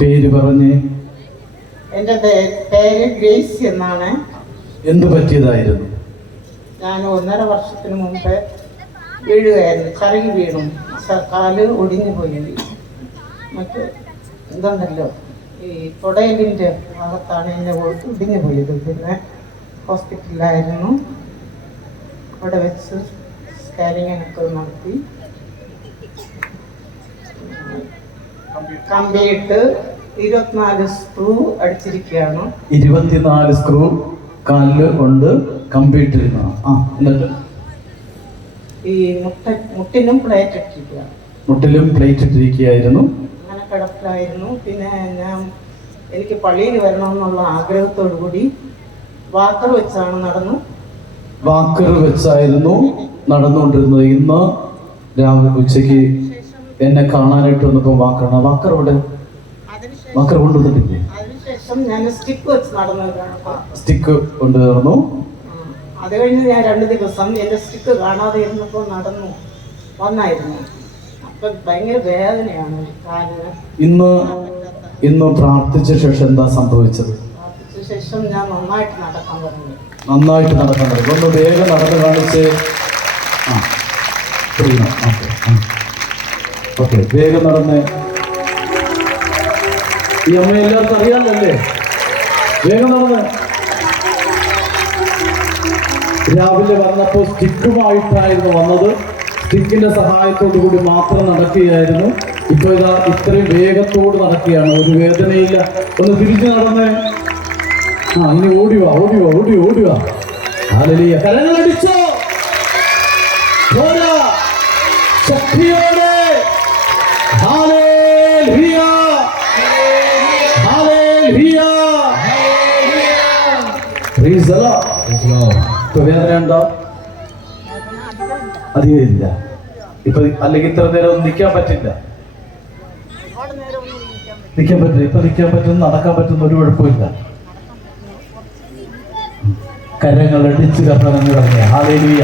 പേര് പറഞ്ഞ്? എന്റെ പേര് ഗ്രേസ് എന്നാണ്. എന്ത് പറ്റിയതായിരുന്നു? ഞാൻ ഒന്നര വർഷത്തിന് മുമ്പ് വീഴുകയായിരുന്നു. ചറുകി വീണു. കാൽ ഒടിഞ്ഞു പോയി. മറ്റ് ഇതുണ്ടല്ലോ. ഈ തുടയലിന്റെ ഭാഗത്താണ് ഒ- ഒടിഞ്ഞു പോയത്. പിന്നെ ഹോസ്പിറ്റലിലായിരുന്നു. അവിടെ വെച്ച് സ്കാനിങ് ഒക്കെ നടത്തി. കമ്പിയിട്ട് ഇരുപത്തിനാല് സ്ക്രൂ അടിച്ചിരിക്കുകയാണ്. ഇരുപത്തിനാല് സ്ക്രൂ കാലിൽ കൊണ്ട് കമ്പിയിട്ടിരുന്ന ആ എന്നിട്ട്? ഈ മുട്ട മുട്ടിനും പ്ലേറ്റ് ഇട്ടിരിക്കുക മുട്ടിലും പ്ലേറ്റ് ഇട്ടിരിക്കുകയായിരുന്നു. അങ്ങനെ കിടപ്പിലായിരുന്നു പിന്നെ ഞാൻ എനിക്ക് പള്ളിയിൽ വരണമെന്നുള്ള ആഗ്രഹത്തോടു കൂടി വാക്കർ വെച്ചാണ് നടന്നു. വാക്കർ വെച്ചായിരുന്നു നടന്നുകൊണ്ടിരുന്നത്. ഇന്ന് രാവിലെ ഉച്ചയ്ക്ക് എന്നെ കാണാനായിട്ട് വന്നപ്പോൾ വാക്കറാണ് വാക്കർ ഇവിടെ വാക്കർ കൊണ്ടുവന്നിട്ടില്ലേ? സ്റ്റിക്ക് കൊണ്ട് നടന്നു? അത് കഴിഞ്ഞ് ഞാൻ രണ്ട് ദിവസം എന്റെ സ്റ്റിക്ക് കാണാതെ ഇരുന്നപ്പോൾ നടന്നു. വന്നായിരുന്നു. അപ്പം ഭയങ്കര വേദനയാണ് കാലിന്. ഇന്ന് ഇന്ന് പ്രാർത്ഥിച്ച ശേഷം എന്താ സംഭവിച്ചത്? പ്രാർത്ഥിച്ച ശേഷം ഞാൻ നന്നായിട്ട് നടക്കാൻ തുടങ്ങി. നന്നായിട്ട് നടക്കാൻ തുടങ്ങി. ഒന്ന് വേഗം നടന്ന് കാണിച്ച്. ആ. ഓക്കെ വേഗം നടന്ന് ഈ അമ്മ എല്ലാവർക്കും അറിയാമല്ലേ? വേഗം നടന്ന് രാവിലെ വന്നപ്പോൾ സ്റ്റിക്കുമായിട്ടായിരുന്നു വന്നത്. സ്റ്റിക്കിന്റെ സഹായത്തോടു കൂടി മാത്രം നടക്കുകയായിരുന്നു. ഇപ്പൊ ഇതാ ഇത്രയും വേഗത്തോട് നടക്കുകയാണ്. ഒരു വേദനയില്ല. ഒന്ന് തിരിച്ചു നടന്നേ. ആ ഇനി ഓടിവാ ഓടിവാ ഓടി ഓടിവാ ആലലിയ കരങ്ങളടിച്ചോ ശക്തിയോടെ. ഇപ്പൊ വേദന ഉണ്ടോ? അധികം ഇല്ല. ഇപ്പൊ അല്ലെങ്കിൽ ഇത്ര നേരം ഒന്നും നിൽക്കാൻ പറ്റില്ല. നിൽക്കാൻ പറ്റില്ല. ഇപ്പൊ നിൽക്കാൻ പറ്റുന്ന നടക്കാൻ പറ്റുന്ന ഒരു കുഴപ്പമില്ല. കരങ്ങൾ അടിച്ച് കർണങ്ങൾ ഹാലേലുയ